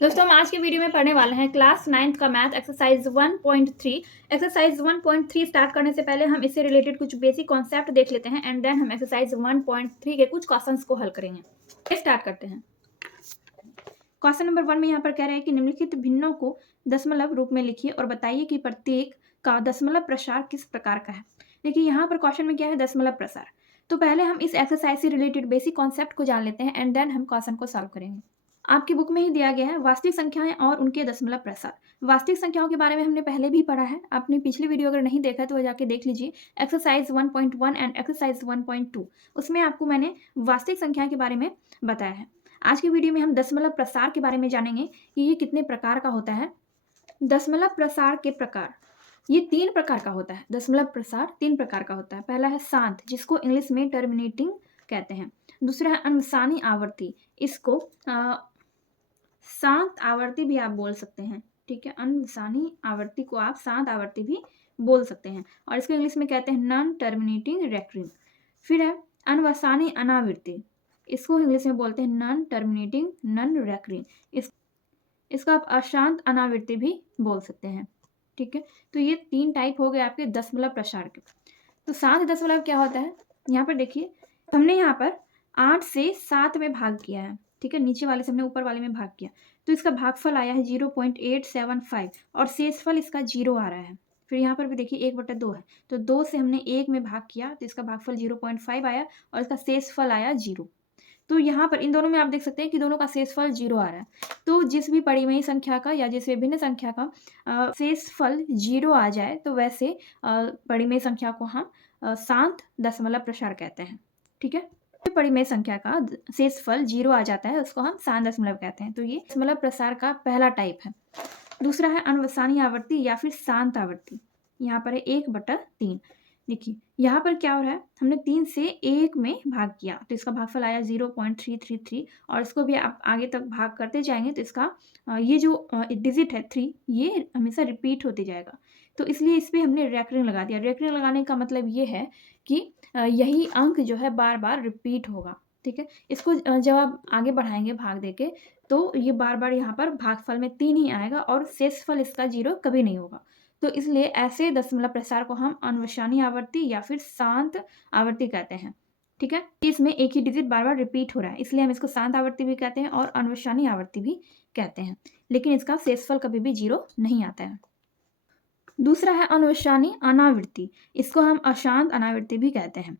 दोस्तों हम आज के वीडियो में पढ़ने वाले हैं क्लास 9th का मैथ एक्सरसाइज 1.3। एक्सरसाइज 1.3 स्टार्ट करने से पहले हम इससे रिलेटेड कुछ बेसिक कॉन्सेप्ट देख लेते हैं एंड देन हम एक्सरसाइज 1.3 के कुछ क्वेश्चंस को हल करेंगे। स्टार्ट करते हैं। क्वेश्चन नंबर 1 में यहाँ पर कह रहा है कि निम्नलिखित भिन्नों को दशमलव रूप में लिखिए और बताइए कि प्रत्येक का दशमलव प्रसार किस प्रकार का है। देखिए यहाँ पर क्वेश्चन में क्या है, दशमलव प्रसार। तो पहले हम इस एक्सरसाइज से रिलेटेड बेसिक कॉन्सेप्ट को जान लेते हैं एंड देन हम क्वेश्चन को सॉल्व करेंगे। आपकी बुक में ही दिया गया है वास्तविक संख्याएं और उनके दशमलव प्रसार। वास्तविक संख्याओं के बारे में हमने पहले भी पढ़ा है, आपने पिछली वीडियो अगर नहीं देखा तो वह जाके देख लीजिए, एक्सरसाइज 1.1 एंड एक्सरसाइज 1.2। उसमें आपको मैंने वास्तविक संख्या के बारे में बताया है। आज की वीडियो में हम दशमलव प्रसार के बारे में जानेंगे कि ये कितने प्रकार का होता है। दशमलव प्रसार के प्रकार ये 3 प्रकार का होता है। दशमलव प्रसार 3 प्रकार का होता है। पहला है शांत, जिसको इंग्लिश में टर्मिनेटिंग कहते हैं। दूसरा है अनुसानी आवर्ती, इसको शांत आवर्ती भी आप बोल सकते हैं। ठीक है, अनुसानी आवर्ती को आप शांत आवर्ती भी बोल सकते हैं और इसको इंग्लिश में कहते हैं नॉन टर्मिनेटिंग रेकरिंग। फिर है अनवसानी अनावृत्ति, इसको इंग्लिश में बोलते हैं नॉन टर्मिनेटिंग नॉन रेकरिंग। इसको आप अशांत अनावृत्ति भी बोल सकते हैं। ठीक है, तो ये 3 टाइप हो गए आपके दशमलव प्रसार के। तो शांत दशमलव क्या होता है, यहाँ पर देखिए हमने यहाँ पर 8 से 7 में भाग किया है। ठीक है, नीचे वाले से हमने ऊपर वाले में भाग किया तो इसका भागफल आया है 0.875 और शेषफल इसका 0 आ रहा है। फिर यहाँ पर भी देखिए 1/2 है, तो 2 से हमने 1 में भाग किया तो इसका भागफल 0.5 आया और इसका शेषफल आया 0। तो यहाँ पर इन दोनों में आप देख सकते हैं कि दोनों का शेषफल 0 आ रहा है। तो जिस भी परिमेय संख्या का या जिस विभिन्न संख्या का शेषफल 0 आ जाए तो वैसे परिमेय संख्या को हम शांत दशमलव प्रसार कहते हैं। ठीक है, परिमेय संख्या का शेषफल 0 आ जाता है उसको हम शांत दशमलव कहते हैं। तो ये दशमलव प्रसार का पहला टाइप है। दूसरा है अनवसानी आवर्ती या फिर शांत आवर्ती। यहाँ पर है 1/3। देखिए यहाँ पर क्या हो रहा है, हमने 3 से 1 में भाग किया तो इसका भागफल आया 0.333 और इसको भी आप आगे तक भाग करते जाएंगे तो इसका ये जो डिजिट है 3 ये हमेशा रिपीट होते जाएगा। तो इसलिए इस पर हमने रेकरिंग लगा दिया। रेकरिंग लगाने का मतलब ये है कि यही अंक जो है बार बार रिपीट होगा। ठीक है, इसको जब आप आगे बढ़ाएंगे भाग देके तो ये बार बार यहाँ पर भागफल में 3 ही आएगा और शेषफल इसका 0 कभी नहीं होगा। तो इसलिए ऐसे दशमलव प्रसार को हम अनवसानी आवर्ती या फिर शांत आवर्ती कहते हैं। ठीक है, इसमें एक ही डिजिट बार बार रिपीट हो रहा है इसलिए हम इसको शांत आवर्ती भी कहते हैं और अनवसानी आवर्ती भी कहते हैं, लेकिन इसका शेषफल कभी भी 0 नहीं आता है। दूसरा है अनवसानी अनावृत्ति, इसको हम अशांत अनावृत्ति भी कहते हैं।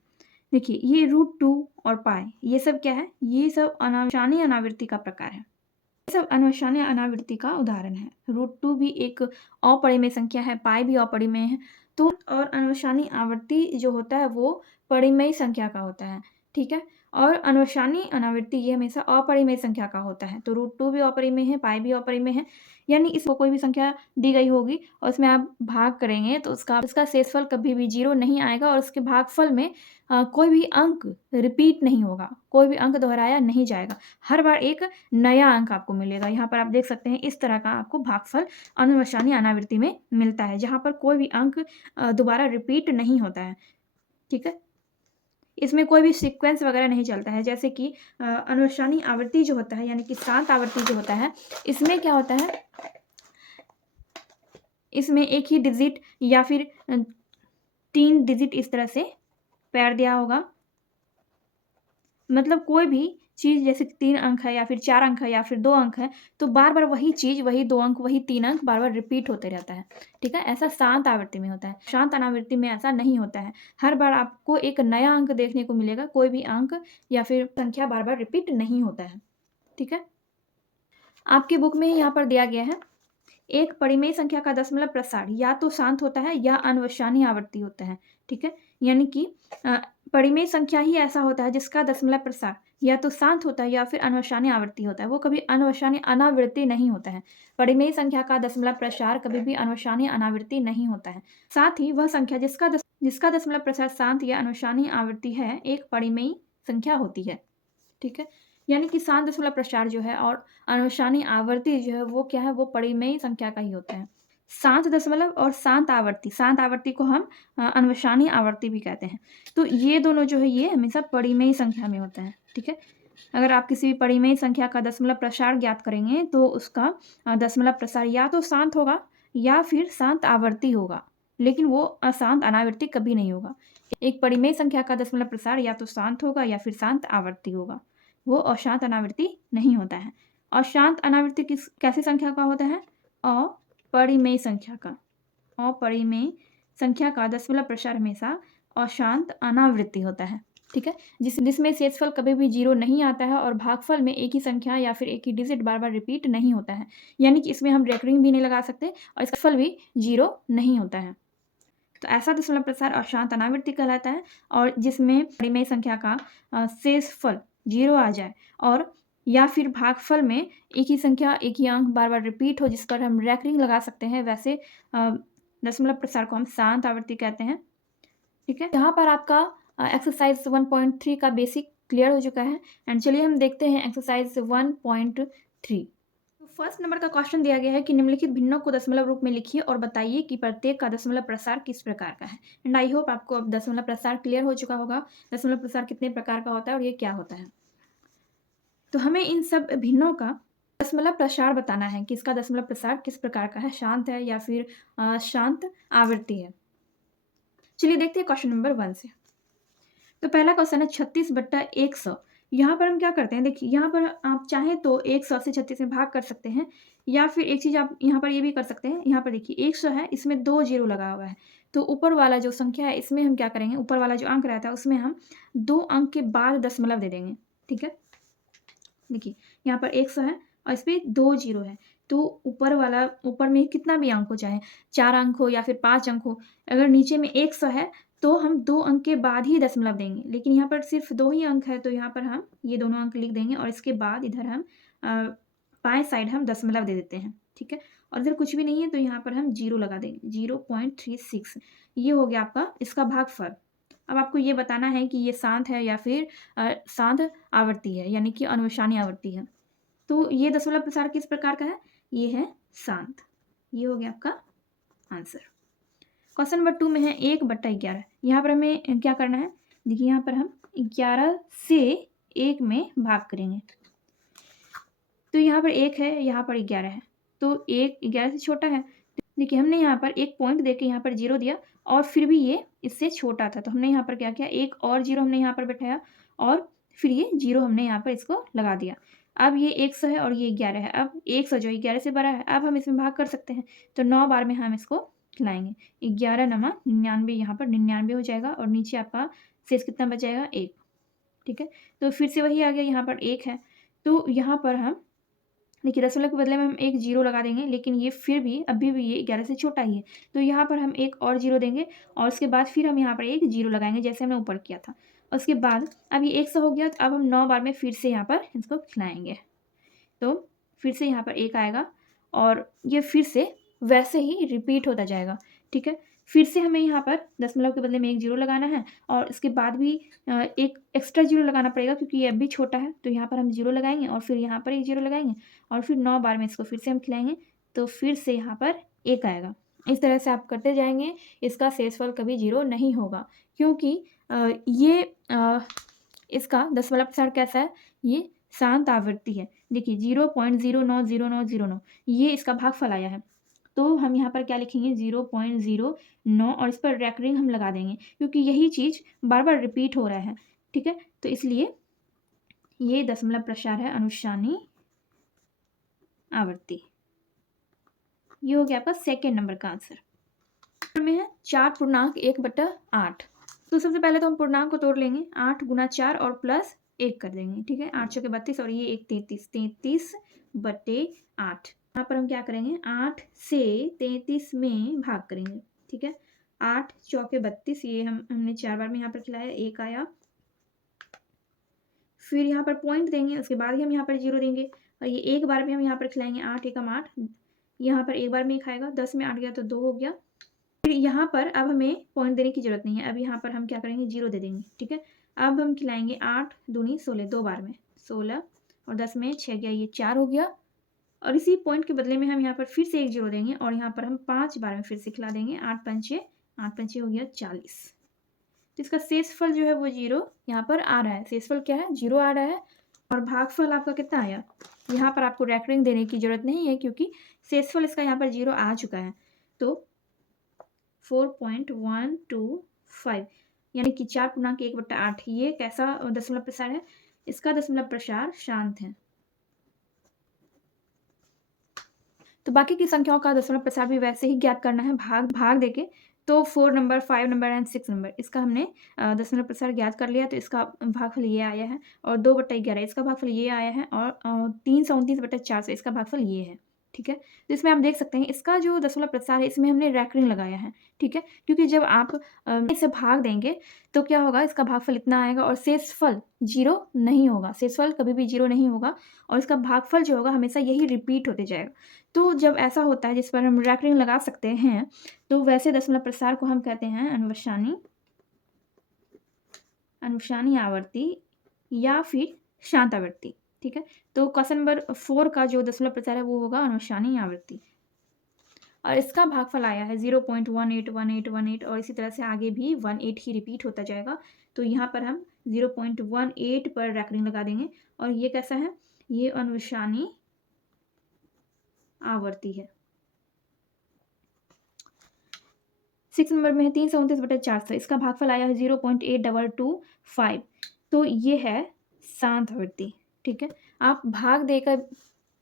देखिए ये √2 और पाई ये सब क्या है, ये सब अनवसानी अनावृत्ति का प्रकार है। ये सब अनवसानी अनावृत्ति का उदाहरण है। √2 भी एक अपरिमेय संख्या है, पाई भी अपरिमेय है। तो और अनवसानी आवर्ती जो होता है वो परिमेय संख्या का होता है। ठीक है, और अनवसानी अनावृत्ति ये हमेशा अपरिमेय संख्या का होता है। तो √2 भी अपरिमेय है, पाई भी अपरिमेय है। यानी इसको कोई भी संख्या दी गई होगी और उसमें आप भाग करेंगे तो उसका शेषफल कभी भी 0 नहीं आएगा और उसके भागफल में कोई भी अंक रिपीट नहीं होगा, कोई भी अंक दोहराया नहीं जाएगा। हर बार एक नया अंक आपको मिलेगा। यहाँ पर आप देख सकते हैं इस तरह का आपको भागफल अनवसानी अनावृत्ति में मिलता है जहाँ पर कोई भी अंक दोबारा रिपीट नहीं होता है। ठीक है, इसमें कोई भी सीक्वेंस वगैरह नहीं चलता है। जैसे कि अनवसानी आवर्ती जो होता है यानी कि शांत आवर्ती जो होता है, इसमें क्या होता है, इसमें एक ही डिजिट या फिर 3 डिजिट इस तरह से पैर दिया होगा। मतलब कोई भी चीज़ जैसे 3 अंक है या फिर 4 अंक है या फिर 2 अंक है तो बार बार वही चीज़, वही 2 अंक, वही 3 अंक बार बार रिपीट होते रहता है। ठीक है, ऐसा शांत आवर्ती में होता है। शांत अनावृत्ति में ऐसा नहीं होता है। हर बार आपको एक नया अंक देखने को मिलेगा, कोई भी अंक या फिर संख्या बार बार रिपीट नहीं होता है। ठीक है, आपके बुक में यहाँ पर दिया गया है एक परिमेय संख्या का दशमलव प्रसार या तो शांत होता है या अनवसानी आवर्ती होता है। ठीक है, यानी कि परिमेय संख्या ही ऐसा होता है जिसका दशमलव प्रसार या तो शांत होता है या फिर अनवसानी आवर्ती होता है, वो कभी अनवसानी अनावृत्ति नहीं होता है। परिमेय संख्या का दशमलव प्रसार कभी भी अनवसानी अनावृत्ति नहीं होता है। साथ ही वह संख्या जिसका दशमलव प्रसार शांत या अनवसानी आवृत्ति है एक परिमेय संख्या होती है। ठीक है, यानी कि शांत दशमलव प्रसार जो है और अनवसानी आवर्ती जो है वो क्या है, वो परिमेय संख्या का ही होता है। शांत दशमलव और शांत आवर्ती को हम अनवसानी आवर्ती भी कहते हैं। तो ये दोनों जो है ये हमेशा परिमेय संख्या में होता है। ठीक है, अगर आप किसी भी परिमेय संख्या का दशमलव प्रसार ज्ञात करेंगे तो उसका दशमलव प्रसार या तो शांत होगा या फिर शांत आवर्ती होगा, लेकिन वो अशांत अनावर्ती कभी नहीं होगा। एक परिमेय संख्या का दशमलव प्रसार या तो शांत होगा या फिर शांत आवर्ती होगा, वो अशांत अनावर्ती नहीं होता है। अशांत अनावर्ती कैसी संख्या का होता है? अपरिमेय संख्या का। अपरिमेय संख्या का दशमलव प्रसार हमेशा अशांत अनावृत्ति होता है, ठीक है, जिसमें शेषफल कभी भी 0 नहीं आता है और भागफल में एक ही संख्या या फिर एक ही डिजिट बार बार रिपीट नहीं होता है, यानी कि इसमें हम रेकरिंग भी नहीं लगा सकते और इसका फल भी 0 नहीं होता है। तो ऐसा दशमलव प्रसार अशांत अनावृत्ति कहलाता है, और जिसमें परिमेय संख्या का शेषफल 0 आ जाए और या फिर भागफल में एक ही संख्या एक ही अंक बार बार रिपीट हो, जिस पर हम रेकरिंग लगा सकते हैं, वैसे दशमलव प्रसार को हम शांत आवृत्ति कहते हैं, ठीक है। यहाँ पर आपका एक्सरसाइज 1.3 का बेसिक क्लियर हो चुका है। एंड चलिए हम देखते हैं एक्सरसाइज 1.3। फर्स्ट नंबर का क्वेश्चन दिया गया है कि निम्नलिखित भिन्नों को दशमलव रूप में लिखिए और बताइए कि प्रत्येक का दशमलव प्रसार किस प्रकार का है। एंड आई होप आपको अब दशमलव प्रसार क्लियर हो चुका होगा, दशमलव प्रसार कितने प्रकार का होता है और ये क्या होता है। तो हमें इन सब भिन्नों का दशमलव प्रसार बताना है कि इसका दशमलव प्रसार किस प्रकार का है, शांत है या फिर शांत आवर्ती है। चलिए देखते हैं क्वेश्चन नंबर 1 से। तो पहला क्वेश्चन है 36/100। यहाँ पर हम क्या करते हैं, देखिए यहाँ पर आप चाहें तो 100 से 36 में भाग कर सकते हैं, या फिर एक चीज़ आप यहाँ पर ये भी कर सकते हैं। यहाँ पर देखिए 100 है, इसमें 2 जीरो लगा हुआ है, तो ऊपर वाला जो संख्या है इसमें हम क्या करेंगे, ऊपर वाला जो अंक रहता है उसमें हम 2 अंक के बाद दशमलव दे देंगे, ठीक है। देखिए यहाँ पर 100 है और इस पर 2 जीरो है, तो ऊपर में कितना भी अंक हो, चाहे 4 अंक हो या फिर 5 अंक हो, अगर नीचे में 100 है तो हम 2 अंक के बाद ही दशमलव देंगे। लेकिन यहाँ पर सिर्फ 2 ही अंक है, तो यहाँ पर हम ये दोनों अंक लिख देंगे और इसके बाद इधर हम बाएं साइड हम दशमलव दे देते हैं, ठीक है। और इधर कुछ भी नहीं है तो यहाँ पर हम 0 लगा देंगे, 0.36। ये हो गया आपका इसका भागफल। अब आपको ये बताना है कि ये शांत है या फिर शांत आवर्ती है, यानी कि अनुशानी आवर्ती है। तो ये दशमलव प्रसार किस प्रकार का है, ये है शांत। ये हो गया आपका आंसर। क्वेश्चन नंबर 2 में है 1/11। यहाँ पर हमें क्या करना है, देखिए यहाँ पर हम 11 से 1 में भाग करेंगे। तो यहाँ पर 1 है, यहाँ पर 11 है, तो 1 11 से छोटा है। देखिए हमने यहाँ पर एक पॉइंट देके यहाँ पर 0 दिया और फिर भी ये इससे छोटा था, तो हमने यहाँ पर क्या किया, एक और 0 हमने यहाँ पर बैठाया और फिर ये 0 हमने यहाँ पर इसको लगा दिया। अब ये 100 है और ये 11 है। अब 100 जो 11 से बड़ा है, अब हम इसमें भाग कर सकते हैं, तो 9 बार में हम इसको खिलाएंगे। 11 नमा 99, यहाँ पर 99 हो जाएगा और नीचे आपका शेष कितना बच जाएगा, 1, ठीक है। तो फिर से वही आ गया, यहाँ पर 1 है, तो यहाँ पर हम देखिए दशमलव के बदले में हम एक 0 लगा देंगे, लेकिन ये फिर भी अभी भी ये 11 से छोटा ही है, तो यहाँ पर हम एक और 0 देंगे और उसके बाद फिर हम यहाँ पर एक 0 लगाएंगे जैसे हमने ऊपर किया था। उसके बाद अब ये 100 हो गया, तो अब हम 9 बार में फिर से यहाँ पर इसको खिलाएंगे, तो फिर से यहाँ पर 1 आएगा और ये फिर से वैसे ही रिपीट होता जाएगा, ठीक है। फिर से हमें यहाँ पर दशमलव के बदले में एक 0 लगाना है और इसके बाद भी एक एक्स्ट्रा 0 लगाना पड़ेगा क्योंकि ये अभी छोटा है, तो यहाँ पर हम 0 लगाएंगे और फिर यहाँ पर एक 0 लगाएंगे और फिर 9 बार में इसको फिर से हम खिलाएंगे, तो फिर से यहाँ पर 1 आएगा। इस तरह से आप करते जाएंगे, इसका शेषफल कभी 0 नहीं होगा, क्योंकि इसका दशमलव प्रसार कैसा है, ये शांत आवृत्ति है। देखिए 0.090909 ये इसका भागफल आया है, तो हम यहाँ पर क्या लिखेंगे, 0.09 और इस पर रेकरिंग हम लगा देंगे क्योंकि यही चीज़ बार बार रिपीट हो रहा है, ठीक है। तो इसलिए ये दशमलव प्रसार है अनुशानी आवर्ती। ये हो गया आपका सेकेंड नंबर का आंसर। में है 4.1/8। तो सबसे पहले तो हम पूर्णांक को तोड़ लेंगे, 8 × 4 और प्लस 1 कर देंगे, ठीक है। 8 चौके 32 और ये 1 33, 33/8। यहाँ पर हम क्या करेंगे, 8 से 33 में भाग करेंगे, ठीक है। 8 चौके 32, ये हमने 4 बार में यहाँ पर खिलाया, 1 आया, फिर यहाँ पर पॉइंट देंगे, उसके बाद ही हम यहाँ पर 0 देंगे और ये एक बार में हम यहाँ पर खिलाएंगे, 8 एकम 8, यहाँ पर एक बार में खाएगा, 10 में 8 गया तो 2 हो गया। फिर यहाँ पर अब हमें पॉइंट देने की जरूरत नहीं है, अब यहाँ पर हम क्या करेंगे, 0 दे देंगे, ठीक है। अब हम खिलाएंगे 8 दूनी 16, 2 बार में 16 और 10 में 6 गया, ये 4 हो गया और इसी पॉइंट के बदले में हम यहाँ पर फिर से एक 0 देंगे और यहाँ पर हम 5 बार में फिर से खिला देंगे, 8 पंचे 8 पंचे हो गया 40। तो इसका शेषफल जो है वो 0 यहाँ पर आ रहा है, शेषफल क्या है, 0 आ रहा है और भागफल आपका कितना आया, यहाँ पर आपको रेकरिंग देने की ज़रूरत नहीं है क्योंकि शेषफल इसका यहाँ पर 0 आ चुका है। तो 4.125 यानी कि 4 × 1/8 ये कैसा दशमलव प्रसार है, इसका दशमलव प्रसार शांत है। तो बाकी की संख्याओं का दशमलव प्रसार भी वैसे ही ज्ञात करना है भाग देके। तो 4 नंबर, 5 नंबर एंड 6 नंबर इसका हमने दशमलव प्रसार ज्ञात कर लिया, तो इसका भागफल ये आया है। और 2/11 इसका भागफल ये आया है। और 329/400 इसका भागफल ये है। ठीक है, तो इसमें आप देख सकते हैं इसका जो दशमलव प्रसार है इसमें हमने रेकरिंग लगाया है। ठीक है, क्योंकि जब आप इसे भाग देंगे तो क्या होगा, इसका भागफल इतना आएगा और शेषफल 0 नहीं होगा। शेषफल कभी भी 0 नहीं होगा और इसका भागफल जो होगा हमेशा यही रिपीट होते जाएगा। तो जब ऐसा होता है जिस पर हम रेकरिंग लगा सकते हैं, तो वैसे दशमलव प्रसार को हम कहते हैं अनुवसानी आवर्ती या फिर शांत आवर्ती। ठीक है, तो क्वेश्चन नंबर 4 का जो दशमलव प्रसार है वो होगा अनुवसानी आवर्ती और इसका भागफल आया है 0.181818 और इसी तरह से आगे भी 18 ही रिपीट होता जाएगा। तो यहाँ पर हम 0.18 पर रेकरिंग लगा देंगे और ये कैसा है, ये अनुवसानी आवर्ती है। 6 नंबर में है 329/400 इसका भागफल आया है 0.8225 तो ये है शांत आवर्ती। ठीक है, आप भाग देकर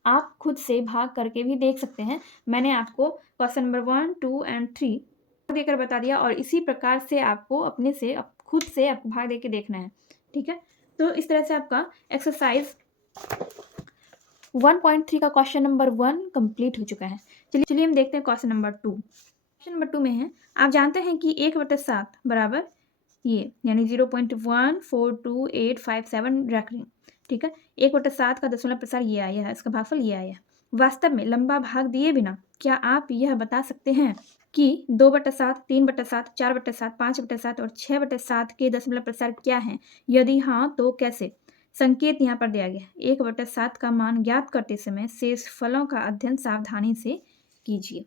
आप खुद से भाग करके भी देख सकते हैं। मैंने आपको क्वेश्चन नंबर 1, 2 एंड 3 देकर बता दिया और इसी प्रकार से आपको अपने से खुद से भाग दे के देखना है। ठीक है, तो इस तरह से आपका एक्सरसाइज 1.3 का क्वेश्चन नंबर 1 कंप्लीट हो चुका है। चलिए हम देखते हैं क्वेश्चन नंबर 2। क्वेश्चन नंबर 2 में है, आप जानते हैं कि 1/7 बराबर ये यानी 0.142857 रेकरिंग। ठीक है, 1/7 का दशमलव प्रसार ये आया है, इसका भागफल ये आया है। वास्तव में लंबा भाग दिए बिना क्या आप यह बता सकते हैं कि 2/7, 3/7, 4/7, 5/7 और 6/7 के दशमलव प्रसार क्या हैं? यदि हाँ तो कैसे? संकेत यहाँ पर दिया गया है। 1/7 का मान ज्ञात करते समय शेष फलों का अध्ययन सावधानी से कीजिए।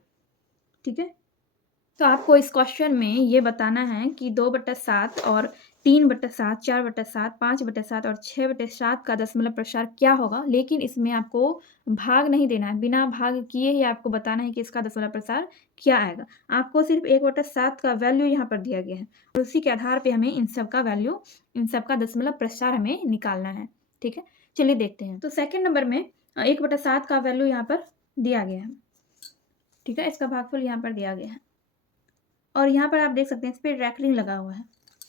ठीक है, तो आपको इस क्वेश्चन में ये बताना है कि 2/7 और 3/7, 4/7, 5/7 और 6/7 का दशमलव प्रसार क्या होगा, लेकिन इसमें आपको भाग नहीं देना है। बिना भाग किए ही आपको बताना है कि इसका दशमलव प्रसार क्या आएगा। आपको सिर्फ 1/7 का वैल्यू यहाँ पर दिया गया है और उसी के आधार पे हमें इन सब का वैल्यू, इन सब का दशमलव प्रसार हमें निकालना है। ठीक है, चलिए देखते हैं। तो सेकेंड नंबर में 1/7 का वैल्यू यहाँ पर दिया गया है। ठीक है, इसका भागफल यहाँ पर दिया गया है और यहाँ पर आप देख सकते हैं इस पर रेकरिंग लगा हुआ है।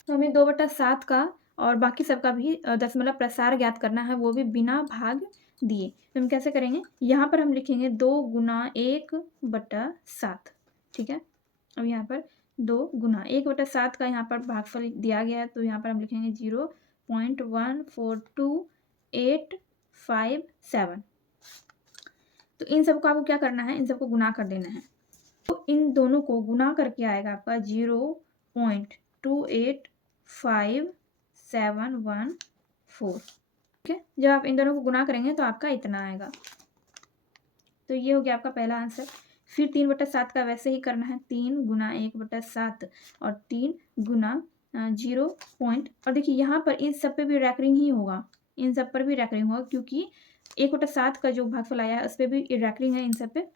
तो हमें 2/7 का और बाकी सबका भी दशमलव प्रसार ज्ञात करना है, वो भी बिना भाग दिए। तो हम कैसे करेंगे, यहाँ पर हम लिखेंगे 2 × 1/7। ठीक है, अब यहाँ पर 2 × 1/7 का यहाँ पर भागफल दिया गया है, तो यहाँ पर हम लिखेंगे 0.142857। तो इन सबको आपको क्या करना है, इन सबको गुना कर देना है। तो इन दोनों को गुना करके आएगा आपका 0.285714। ठीक है, जब आप इन दोनों को गुना करेंगे तो आपका इतना आएगा। तो ये हो गया आपका पहला आंसर। फिर 3/7 का वैसे ही करना है, 3 × 1/7 और 3 × 0 पॉइंट। और देखिए यहाँ पर इन सब पे भी रेकरिंग ही होगा, इन सब पर भी रेकरिंग होगा क्योंकि 1/7 का जो भागफल आया है उस पर भी रेकरिंग है इन सब पे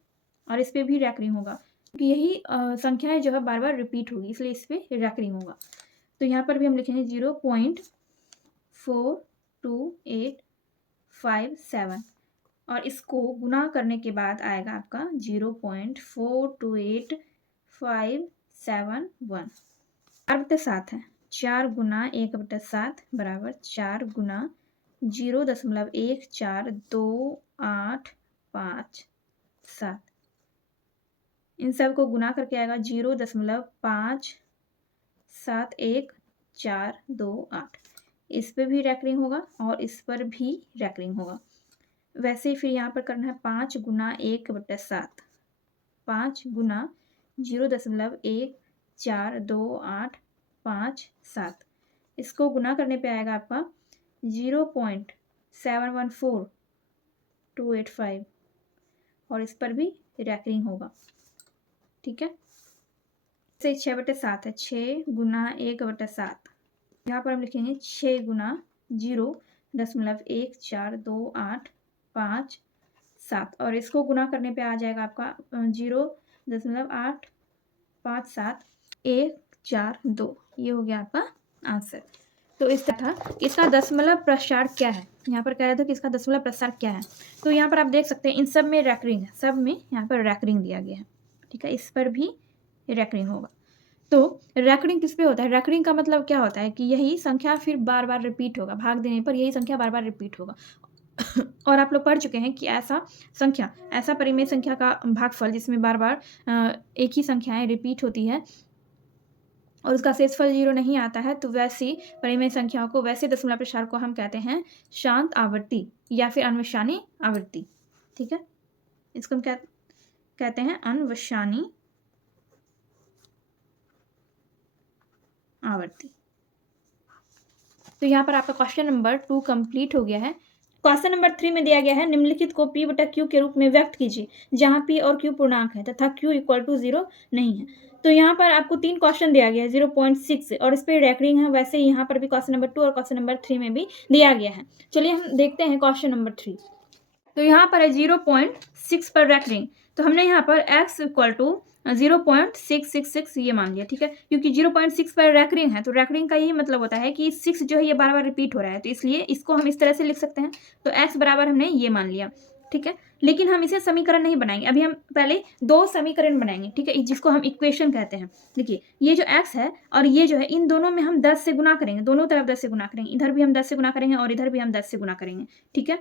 और इस पर भी रेकरिंग होगा क्योंकि यही संख्याएं जो है बार बार रिपीट होगी, इसलिए इस पर रेकरिंग होगा। तो यहाँ पर भी हम लिखेंगे 0.4287 और इसको गुना करने के बाद आएगा आपका 0.428571। 4/7 है, 4 × 1/7 बराबर 4 × 0.1428557। इन सब को गुना करके आएगा 0.571428। इस पर भी रेकरिंग होगा और इस पर भी रेकरिंग होगा। वैसे ही फिर यहाँ पर करना है 5 × 1/7, 5 × 0.1428557। इसको गुना करने पे आएगा आपका 0.714285 और इस पर भी रेकरिंग होगा। ठीक है, से 6/7 है, 6 × 1/7। यहाँ पर हम लिखेंगे 6 × 0 0.142857 और इसको गुना करने पे आ जाएगा आपका 0.857 ये हो गया आपका आंसर। तो इस तरह था इसका दशमलव प्रसार क्या है, यहाँ पर कह रहे थे कि इसका दशमलव प्रसार क्या है। तो यहाँ पर आप देख सकते हैं इन सब में रैकरिंग है, सब में यहाँ पर रैकरिंग दिया गया है, ठीक है, इस पर भी रैकरिंग होगा। तो रैकरिंग किस पे होता है, रैकरिंग का मतलब क्या होता है कि यही संख्या फिर बार बार रिपीट होगा, भाग देने पर यही संख्या बार बार रिपीट होगा। और आप लोग पढ़ चुके हैं कि ऐसा परिमेय संख्या का भागफल जिसमें बार बार एक ही संख्याएं रिपीट होती है और उसका शेषफल 0 नहीं आता है, तो वैसी परिमेय संख्याओं को, वैसे दशमलव प्रसार को हम कहते हैं शांत आवृत्ति या फिर अन्वेषानी आवृत्ति, ठीक है, इसको हम कहते हैं अन्वेषानी आवृत्ति। तो यहाँ पर आपका क्वेश्चन नंबर 2 कंप्लीट हो गया है। क्वेश्चन नंबर 3 में दिया गया है निम्नलिखित को P बटा Q के रूप में व्यक्त कीजिए जहाँ P और Q पूर्णांक है तथा Q इक्वल टू 0 नहीं है। तो यहाँ पर आपको 3 क्वेश्चन दिया गया है 0.6 और इस पर रैकरिंग है, वैसे यहाँ पर भी क्वेश्चन नंबर 2 और क्वेश्चन नंबर 3 में भी दिया गया है। चलिए हम देखते हैं क्वेश्चन नंबर 3। तो यहाँ पर है 0.6 पर रैकरिंग, तो हमने यहाँ पर x इक्वल टू 0.666 ये मान लिया, ठीक है, क्योंकि 0.6 पर रैकरिंग है तो रैकरिंग का यही मतलब होता है कि 6 जो है ये बार बार रिपीट हो रहा है, तो इसलिए इसको हम इस तरह से लिख सकते हैं। तो x बराबर हमने ये मान लिया, ठीक है, लेकिन हम इसे समीकरण नहीं बनाएंगे, अभी हम पहले 2 समीकरण बनाएंगे, ठीक है, जिसको हम इक्वेशन कहते हैं। देखिए ये जो x है और ये जो है, इन दोनों में हम 10 से गुना करेंगे, दोनों तरफ 10 से गुना करेंगे, इधर भी हम 10 से गुना करेंगे और इधर भी हम 10 से गुना करेंगे, ठीक है।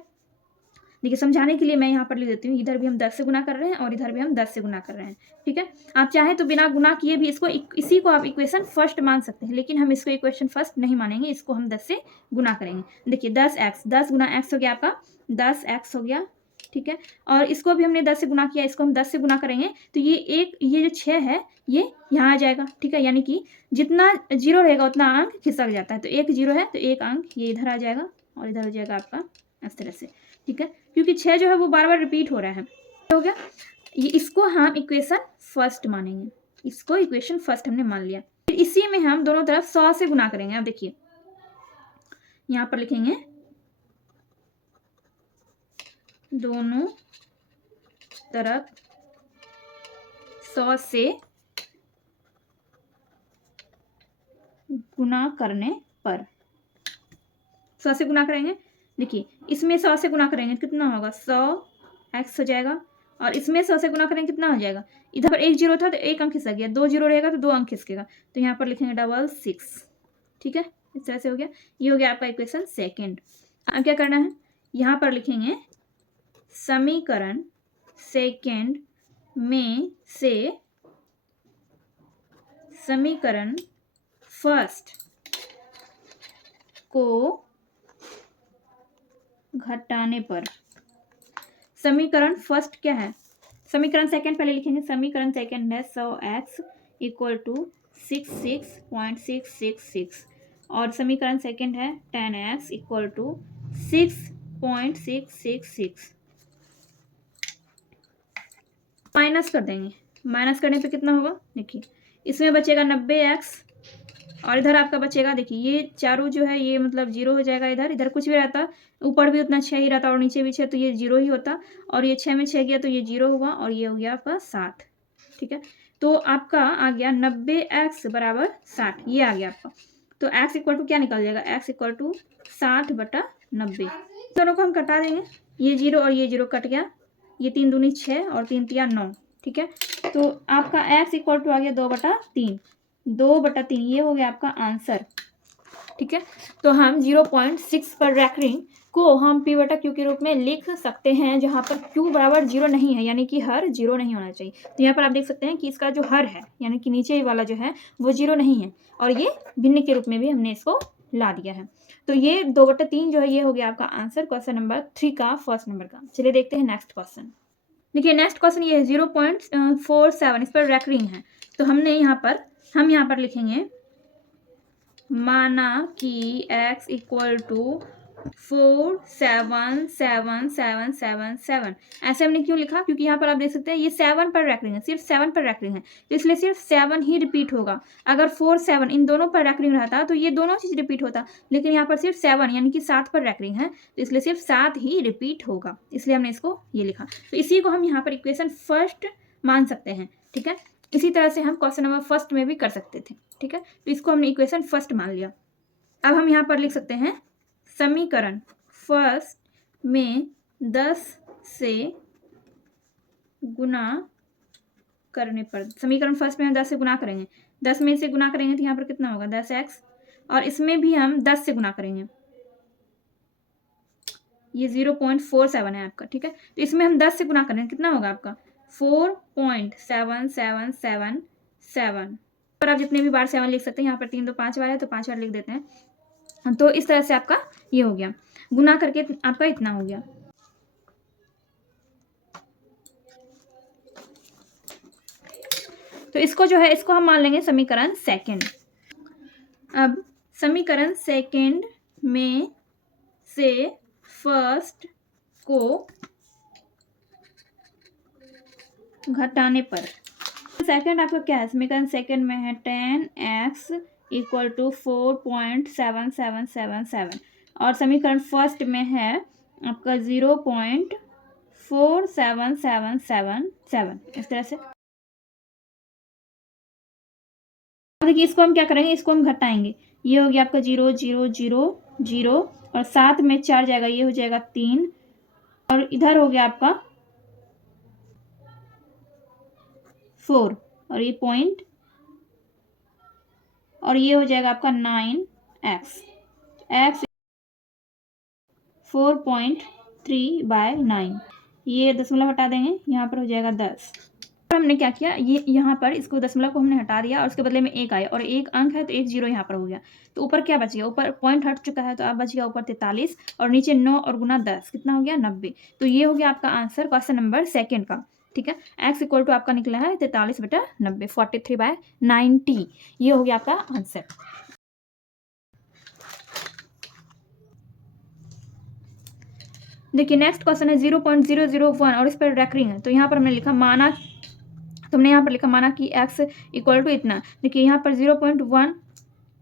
देखिए समझाने के लिए मैं यहाँ पर लिख देती हूँ, इधर भी हम 10 से गुना कर रहे हैं और इधर भी हम 10 से गुना कर रहे हैं, ठीक है। आप चाहे तो बिना गुना किए भी इसको इसी को आप इक्वेशन फर्स्ट मान सकते हैं, लेकिन हम इसको इक्वेशन फर्स्ट नहीं मानेंगे, इसको हम 10 से गुना करेंगे। देखिए 10x, 10 गुना x हो गया आपका 10x हो गया, ठीक है, और इसको भी हमने 10 से गुना किया, इसको हम 10 से गुना करेंगे तो ये जो 6 है ये यहाँ आ जाएगा, ठीक है, यानी कि जितना 0 रहेगा उतना अंक खिसक जाता है, तो 1 0 है तो 1 अंक ये इधर आ जाएगा और इधर हो जाएगा आपका इस तरह से, ठीक है, क्योंकि 6 जो है वो बार बार रिपीट हो रहा है, हो गया। ये इसको हम इक्वेशन फर्स्ट मानेंगे, इसको इक्वेशन फर्स्ट हमने मान लिया। फिर इसी में हम दोनों तरफ 100 से गुना करेंगे। अब देखिए यहाँ पर लिखेंगे दोनों तरफ 100 से गुना करने पर, 100 से गुना करेंगे। देखिए इसमें 100 से गुना करेंगे कितना होगा 100x हो जाएगा और इसमें 100 से गुना करेंगे कितना हो जाएगा, इधर पर 1 0 था तो 1 अंक खिसक गया, 2 0 रहेगा तो 2 अंक खिसकेगा, तो यहाँ पर लिखेंगे 66, ठीक है, इस तरह से हो गया। ये हो गया आपका इक्वेशन सेकेंड। अब क्या करना है, यहाँ पर लिखेंगे समीकरण सेकेंड में से समीकरण फर्स्ट को घटाने पर, समीकरण फर्स्ट क्या है, समीकरण सेकंड पहले लिखेंगे, समीकरण सेकंड है 100x इक्वल टू 66.666 और समीकरण सेकंड है 10x इक्वल टू 6.666। माइनस कर देंगे, माइनस करने पे कितना होगा, देखिए इसमें बचेगा 90x और इधर आपका बचेगा, देखिए ये चारों जो है ये मतलब 0 हो जाएगा, इधर कुछ भी रहता, ऊपर भी उतना 6 ही रहता और नीचे भी 6, तो ये 0 ही होता और ये 6 में 6 गया तो ये 0 हुआ और ये हो गया आपका 60, ठीक है। तो आपका आ गया 90x बराबर 60, ये आ गया आपका। तो x इक्वल टू क्या निकल जाएगा, x इक्वल टू 60/90, दोनों को हम कटा देंगे, ये 0 और ये 0 कट गया, ये 3 दूनी 6 और 3 तिया 9, ठीक है। तो आपका x इक्वल टू आ गया 2/3, 2/3 ये हो गया आपका आंसर, ठीक है। तो हम 0.6 पर रैकरिंग को हम P बटा Q के रूप में लिख सकते हैं, जहाँ पर Q बराबर 0 नहीं है, यानी कि हर 0 नहीं होना चाहिए। तो यहाँ पर आप देख सकते हैं कि इसका जो हर है यानी कि नीचे वाला जो है वो 0 नहीं है और ये भिन्न के रूप में भी हमने इसको ला दिया है। तो ये 2/3 जो है ये हो गया आपका आंसर क्वेश्चन नंबर 3 का फर्स्ट नंबर का। चलिए देखते हैं नेक्स्ट क्वेश्चन। देखिए नेक्स्ट क्वेश्चन ये है 0.47, इस पर रैकरिंग है। तो हम यहाँ पर लिखेंगे माना कि x इक्वल टू 4 7 7 7 7 7। ऐसे हमने क्यों लिखा? क्योंकि यहाँ पर आप देख सकते हैं ये 7 पर रैकरिंग है, सिर्फ 7 पर रैकरिंग है, तो इसलिए सिर्फ 7 ही रिपीट होगा। अगर 4 7 इन दोनों पर रैकरिंग रहता तो ये दोनों चीज़ रिपीट होता, लेकिन यहाँ पर सिर्फ 7 यानी कि 7 पर रैकरिंग है, तो इसलिए सिर्फ 7 ही रिपीट होगा, इसलिए हमने इसको ये लिखा। तो इसी को हम यहाँ पर इक्वेशन फर्स्ट मान सकते हैं, ठीक है। इसी तरह से हम क्वेश्चन नंबर फर्स्ट में भी कर सकते थे, ठीक है। तो इसको हमने इक्वेशन फर्स्ट मान लिया। अब हम यहाँ पर लिख सकते हैं समीकरण फर्स्ट में 10 से गुना करने पर, समीकरण फर्स्ट में हम 10 से गुना करेंगे, 10 में से गुना करेंगे तो यहाँ पर कितना होगा 10x, और इसमें भी हम 10 से गुना करेंगे, ये 0.47 है आपका, ठीक है। तो इसमें हम 10 से गुना करेंगे, कितना होगा आपका 4.7777। पर आप जितने भी बार 7 लिख सकते हैं, यहाँ पर 3 2 5 बार है तो 5 बार लिख देते हैं। तो इस तरह से आपका ये हो गया, गुना करके आपका इतना हो गया। तो इसको जो है इसको हम मान लेंगे समीकरण सेकंड। अब समीकरण सेकंड में से फर्स्ट को घटाने पर, सेकंड आपका क्या है, समीकरण सेकंड में है 10x इक्वल टू 4.7777, और समीकरण फर्स्ट में है आपका 0.47777, इस तरह से। देखिए इसको हम क्या करेंगे, इसको हम घटाएंगे, ये हो गया आपका 0 0 0 0, और 7 में 4 जाएगा, ये हो जाएगा 3, और इधर हो गया आपका 4, और ये पॉइंट, और ये हो जाएगा आपका 9x, x 4.3/9, ये दशमलव हटा देंगे, यहाँ पर हो जाएगा 10। और हमने क्या किया, ये यहाँ पर इसको दशमलव को हमने हटा दिया और उसके बदले में 1 आया, और 1 अंक है तो 1 0 यहाँ पर हो गया, तो ऊपर क्या बच गया, ऊपर पॉइंट हट चुका है तो अब बच गया ऊपर 43, और नीचे 9 और गुना 10 कितना हो गया 90। तो ये हो गया आपका आंसर क्वेश्चन नंबर सेकंड का, ठीक है। x इक्वल टू आपका निकला है 43/90, 43/90, ये हो गया आपका आंसर। देखिए नेक्स्ट क्वेश्चन है 0.001 और इस पर रैकरिंग है, तो यहाँ पर हमने लिखा माना, तो हमने यहाँ पर लिखा माना कि x इक्वल टू इतना। देखिए यहाँ पर 0.1,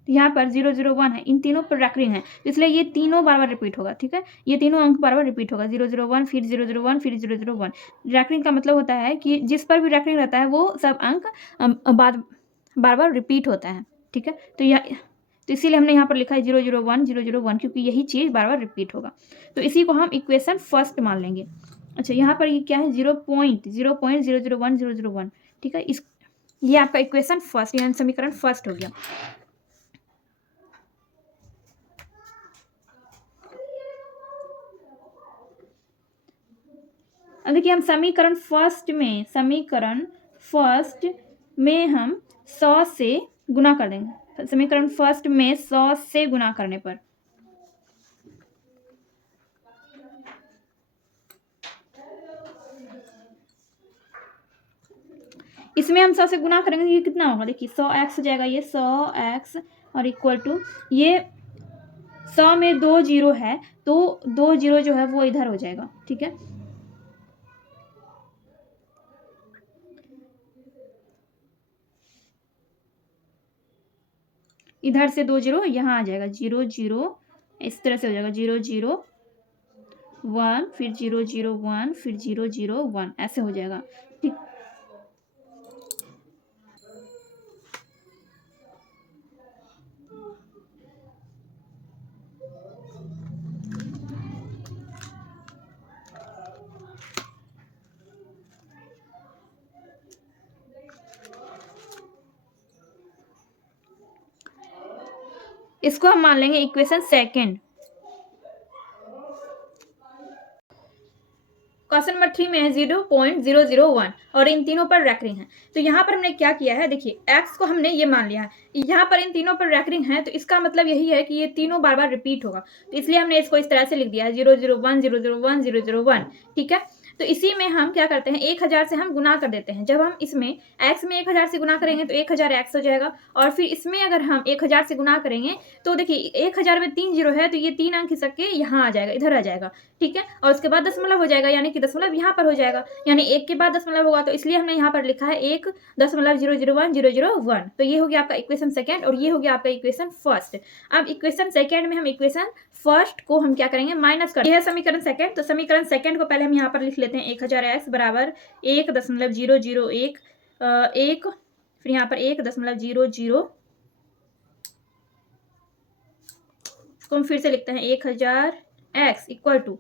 यहाँ पर 001 है, इन तीनों पर रैकरिंग है, इसलिए ये तीनों बार बार रिपीट होगा, ठीक है। ये तीनों अंक बार बार रिपीट होगा, 001 फिर 001 फिर 001। रैकरिंग का मतलब होता है कि जिस पर भी रैकरिंग रहता है वो सब अंक बार बार रिपीट होता है, ठीक है। तो इसीलिए हमने यहाँ पर लिखा है 001 001, क्योंकि यही चीज़ बार बार रिपीट होगा। तो इसी को हम इक्वेशन फर्स्ट मान लेंगे। अच्छा यहाँ पर ये क्या है 0.001 ठीक है, इस ये आपका इक्वेशन फर्स्ट यानी समीकरण फर्स्ट हो गया। अब देखिए हम समीकरण फर्स्ट में हम 100 से गुना कर देंगे, समीकरण फर्स्ट में 100 से गुना करने पर, इसमें हम 100 से गुना करेंगे, ये कितना होगा, देखिए 100x हो जाएगा, ये 100x और इक्वल टू ये 100 में 2 0 है तो 2 0 जो है वो इधर हो जाएगा, ठीक है। इधर से 2 0 यहाँ आ जाएगा, 0 0 इस तरह से हो जाएगा, 0 0 1 फिर 0 0 1 फिर 0 0 1 ऐसे हो जाएगा, ठीक। इसको हम मान लेंगे इक्वेशन सेकंड। क्वेश्चन नंबर 3 में है 0.001 और इन तीनों पर रैकरिंग है। तो यहाँ पर हमने क्या किया है, देखिए x को हमने ये मान लिया है, यहाँ पर इन तीनों पर रैकरिंग है, तो इसका मतलब यही है कि ये तीनों बार बार रिपीट होगा, तो इसलिए हमने इसको इस तरह से लिख दिया है 001 001 001, ठीक है। तो इसी में हम क्या करते हैं, 1000 से हम गुना कर देते हैं। जब हम इसमें x में 1000 से गुना करेंगे तो 1000 x हो जाएगा, और फिर इसमें अगर हम 1000 से गुना करेंगे तो देखिए 1000 में 3 जीरो है तो ये 3 अंक खिसक के यहाँ आ जाएगा, इधर आ जाएगा, ठीक है। और उसके बाद दशमलव हो जाएगा, यानी कि दशमलव यहाँ पर हो जाएगा, यानी 1 के बाद दशमलव होगा, तो इसलिए हमने यहाँ पर लिखा है 1.001 तो ये हो गया आपका इक्वेशन सेकेंड और ये हो गया आपका इक्वेशन फर्स्ट। अब इक्वेशन सेकेंड में हम इक्वेशन फर्स्ट को हम क्या करेंगे, माइनस कर, ये है समीकरण सेकेंड। तो समीकरण सेकेंड को पहले हम यहाँ पर लिख लेते हैं 1000x बराबर 1.001 1, फिर यहाँ पर 1.00, इसको हम फिर से लिखते हैं 1000x इक्वल टू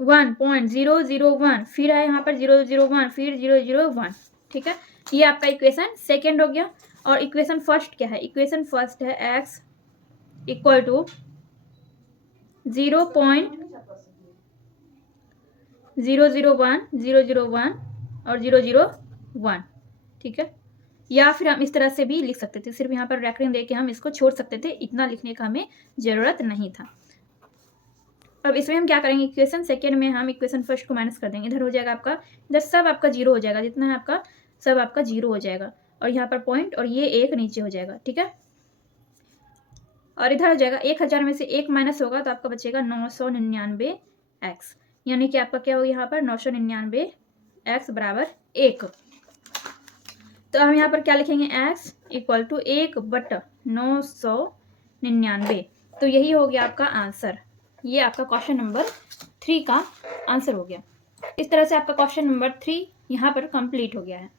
1.001, फिर है यहाँ पर 001, फिर 001, ठीक है। ये आपका इक्वेशन सेकेंड हो गया। और इक्वेशन फर्स्ट क्या है, इक्वेशन फर्स्ट है x इक्वल टू 0.001 001 और 001, ठीक है। या फिर हम इस तरह से भी लिख सकते थे, सिर्फ यहाँ पर रेफरेंस दे के हम इसको छोड़ सकते थे, इतना लिखने का हमें जरूरत नहीं था। अब इसमें हम क्या करेंगे, इक्वेशन सेकेंड में हम इक्वेशन फर्स्ट को माइनस कर देंगे, इधर हो जाएगा आपका, इधर सब आपका जीरो हो जाएगा, जितना है आपका सब आपका जीरो हो जाएगा, और यहाँ पर पॉइंट और ये एक नीचे हो जाएगा, ठीक है। और इधर हो जाएगा 1000 में से एक माइनस होगा तो आपका बचेगा 999x, यानी कि आपका क्या होगा यहाँ पर 999x बराबर 1। तो हम यहाँ पर क्या लिखेंगे, x इक्वल टू 1/999। तो यही हो गया आपका आंसर, ये आपका क्वेश्चन नंबर 3 का आंसर हो गया। इस तरह से आपका क्वेश्चन नंबर 3 यहाँ पर कंप्लीट हो गया है।